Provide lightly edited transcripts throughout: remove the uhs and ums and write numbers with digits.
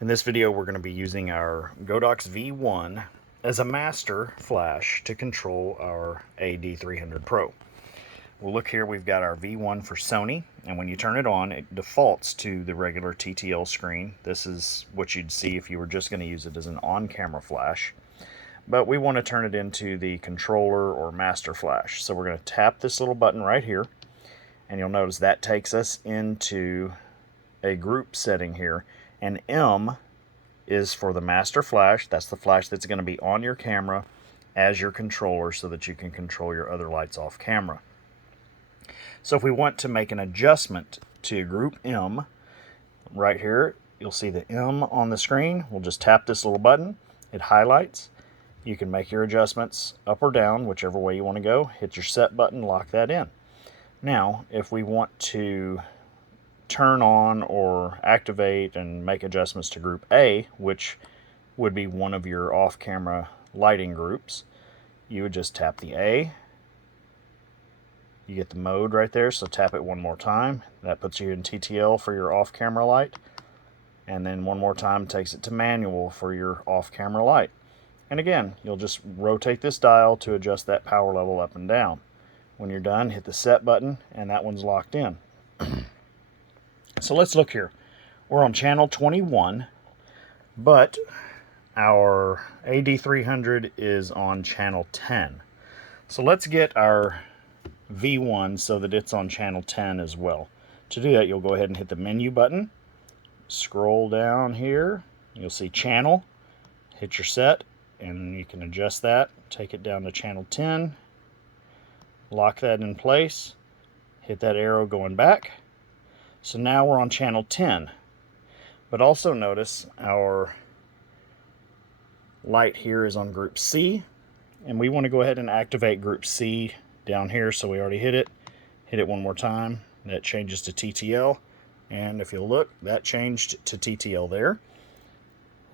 In this video, we're going to be using our Godox V1 as a master flash to control our AD300 Pro. Well, look here, we've got our V1 for Sony, and when you turn it on, it defaults to the regular TTL screen. This is what you'd see if you were just going to use it as an on-camera flash. But we want to turn it into the controller or master flash. So we're going to tap this little button right here, and you'll notice that takes us into a group setting here. And M is for the master flash. That's the flash that's going to be on your camera as your controller so that you can control your other lights off camera. So if we want to make an adjustment to group M, right here, you'll see the M on the screen. We'll just tap this little button. It highlights. You can make your adjustments up or down, whichever way you want to go. Hit your set button, lock that in. Now, if we want to turn on or activate and make adjustments to group A, which would be one of your off-camera lighting groups, you would just tap the A. You get the mode right there, so tap it one more time. That puts you in TTL for your off-camera light. And then one more time takes it to manual for your off-camera light. And again, you'll just rotate this dial to adjust that power level up and down. When you're done, hit the set button, and that one's locked in. So let's look here. We're on channel 21, but our AD300 is on channel 10. So let's get our V1 so that it's on channel 10 as well. To do that, you'll go ahead and hit the menu button, scroll down here, you'll see channel, hit your set, and you can adjust that, take it down to channel 10, lock that in place, hit that arrow going back. So now we're on channel 10, but also notice our light here is on group C, and we want to go ahead and activate group C down here. So we already hit it one more time, that changes to TTL, and if you'll look, that changed to TTL there.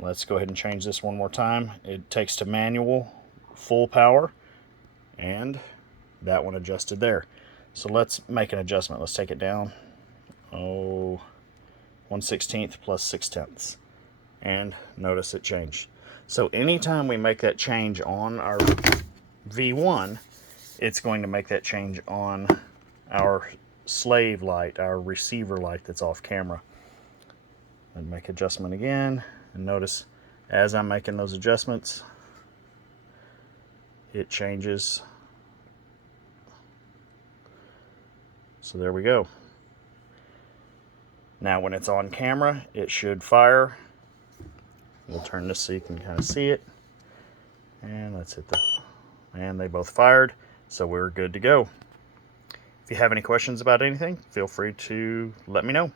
Let's go ahead and change this one more time. It takes to manual, full power, and that one adjusted there. So let's make an adjustment. Let's take it down. 1/16 plus 6/10, and notice it changed. So anytime we make that change on our V1, it's going to make that change on our slave light, our receiver light that's off camera. And make adjustment again, and notice as I'm making those adjustments, it changes. So there we go. Now when it's on camera, it should fire. We'll turn this so you can kind of see it. And let's hit and they both fired. So we're good to go. If you have any questions about anything, feel free to let me know.